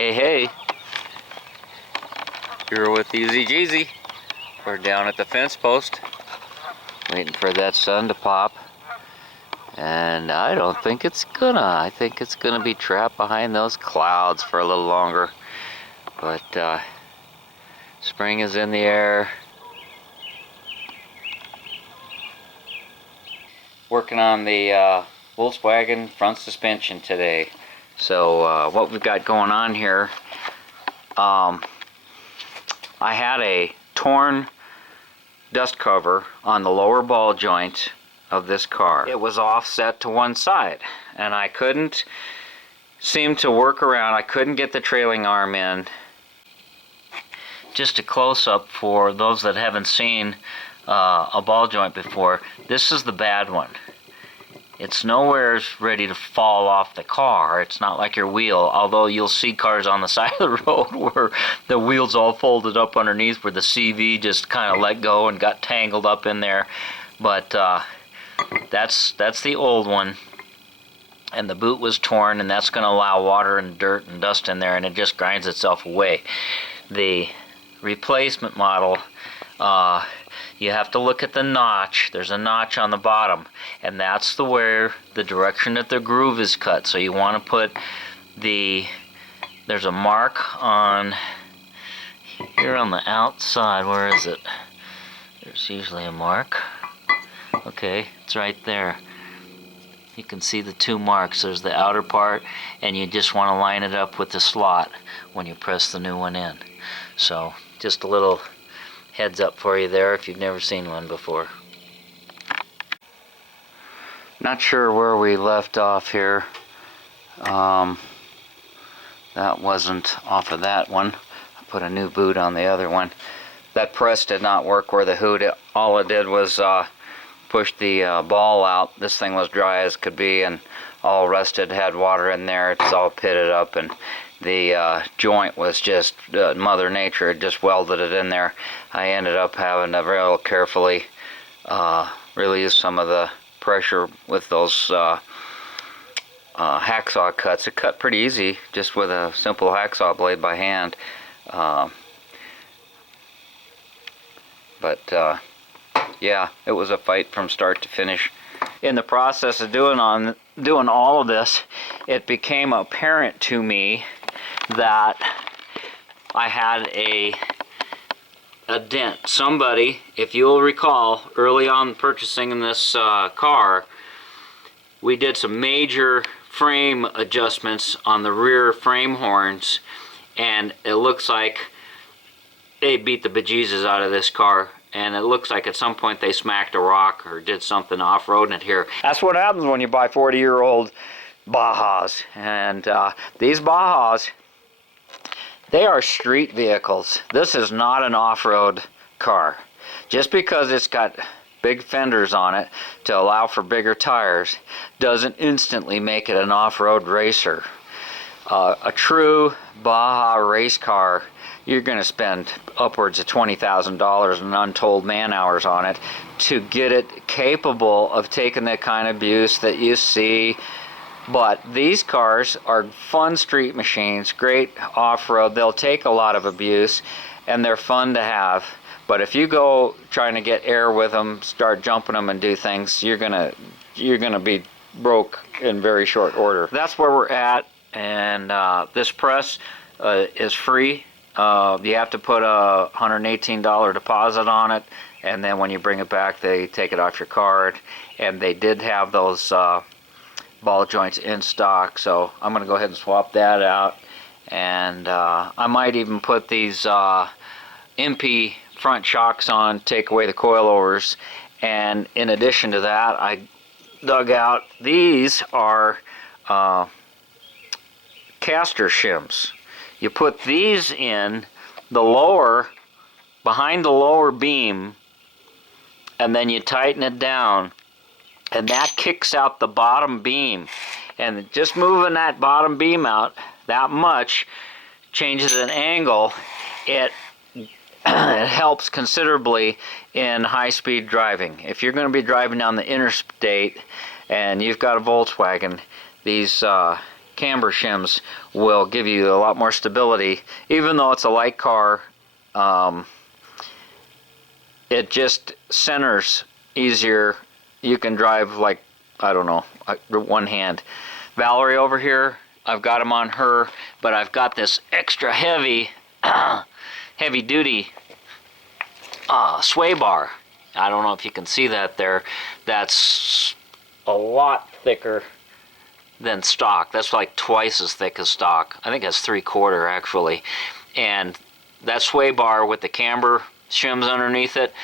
Hey, hey, you're with TheEZGZ. We're down at the fence post, waiting for that sun to pop. And I don't think it's gonna. I think it's gonna be trapped behind those clouds for a little longer. But spring is in the air. Working on the Volkswagen front suspension today. So what we've got going on here, I had a torn dust cover on the lower ball joint of this car. It was offset to one side, and I couldn't seem to work around. I couldn't get the trailing arm in. Just a close-up for those that haven't seen a ball joint before. This is the bad one. It's nowhere ready to fall off the car. It's not like your wheel, although you'll see cars on the side of the road where the wheel's all folded up underneath, where the CV just kind of let go and got tangled up in there. But that's the old one, and the boot was torn, and that's going to allow water and dirt and dust in there, and it just grinds itself away. The replacement model, you have to look at the notch. There's a notch on the bottom, and that's where the direction that the groove is cut. So you want to put there's a mark on here on the outside. Where is it? There's usually a mark. Okay, it's right there. You can see the two marks. There's the outer part, and you just want to line it up with the slot when you press the new one in. So just a little heads up for you there if you've never seen one before. Not sure where we left off here. That wasn't off of that one. I put a new boot on the other one. That press did not work where the hood, all it did was push the ball out. This thing was dry as could be and all rusted, had water in there. It's all pitted up, and the joint was just Mother Nature had just welded it in there. I ended up having to real carefully release some of the pressure with those hacksaw cuts. It cut pretty easy just with a simple hacksaw blade by hand. Yeah, it was a fight from start to finish. In the process of doing all of this, it became apparent to me that I had a dent. Somebody, if you'll recall, early on purchasing this car, we did some major frame adjustments on the rear frame horns, and it looks like they beat the bejesus out of this car. And it looks like at some point they smacked a rock or did something off-roading it here. That's what happens when you buy 40-year-old Bajas. And these Bajas, they are street vehicles. This is not an off-road car. Just because it's got big fenders on it to allow for bigger tires doesn't instantly make it an off-road racer. A true Baja race car, you're going to spend upwards of $20,000 in untold man hours on it to get it capable of taking the kind of abuse that you see. But these cars are fun street machines, great off-road. They'll take a lot of abuse, and they're fun to have. But if you go trying to get air with them, start jumping them and do things, you're gonna be broke in very short order. That's where we're at, and this press is free. You have to put a $118 deposit on it, and then when you bring it back, they take it off your card. And they did have those ball joints in stock, so I'm going to go ahead and swap that out. And I might even put these MP front shocks on, take away the coilovers. And in addition to that, I dug out, these are caster shims. You put these in the lower, behind the lower beam, and then you tighten it down, and that kicks out the bottom beam. And just moving that bottom beam out that much changes an angle. It helps considerably in high-speed driving. If you're going to be driving down the interstate and you've got a Volkswagen, these camber shims will give you a lot more stability. Even though it's a light car, it just centers easier. You can drive like, I don't know, one hand. Valerie over here, I've got them on her, but I've got this extra heavy, heavy duty sway bar. I don't know if you can see that there. That's a lot thicker than stock. That's like twice as thick as stock. I think that's 3/4 actually. And that sway bar with the camber shims underneath it,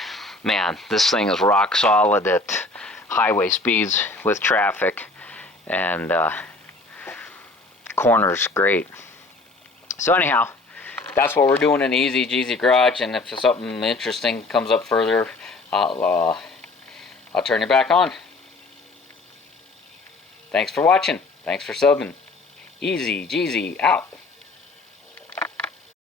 man, this thing is rock solid at highway speeds with traffic, and corners great. So anyhow, that's what we're doing in the TheEZGZ garage, and if something interesting comes up further, I'll turn you back on. Thanks for watching. Thanks for subbing. TheEZGZ out.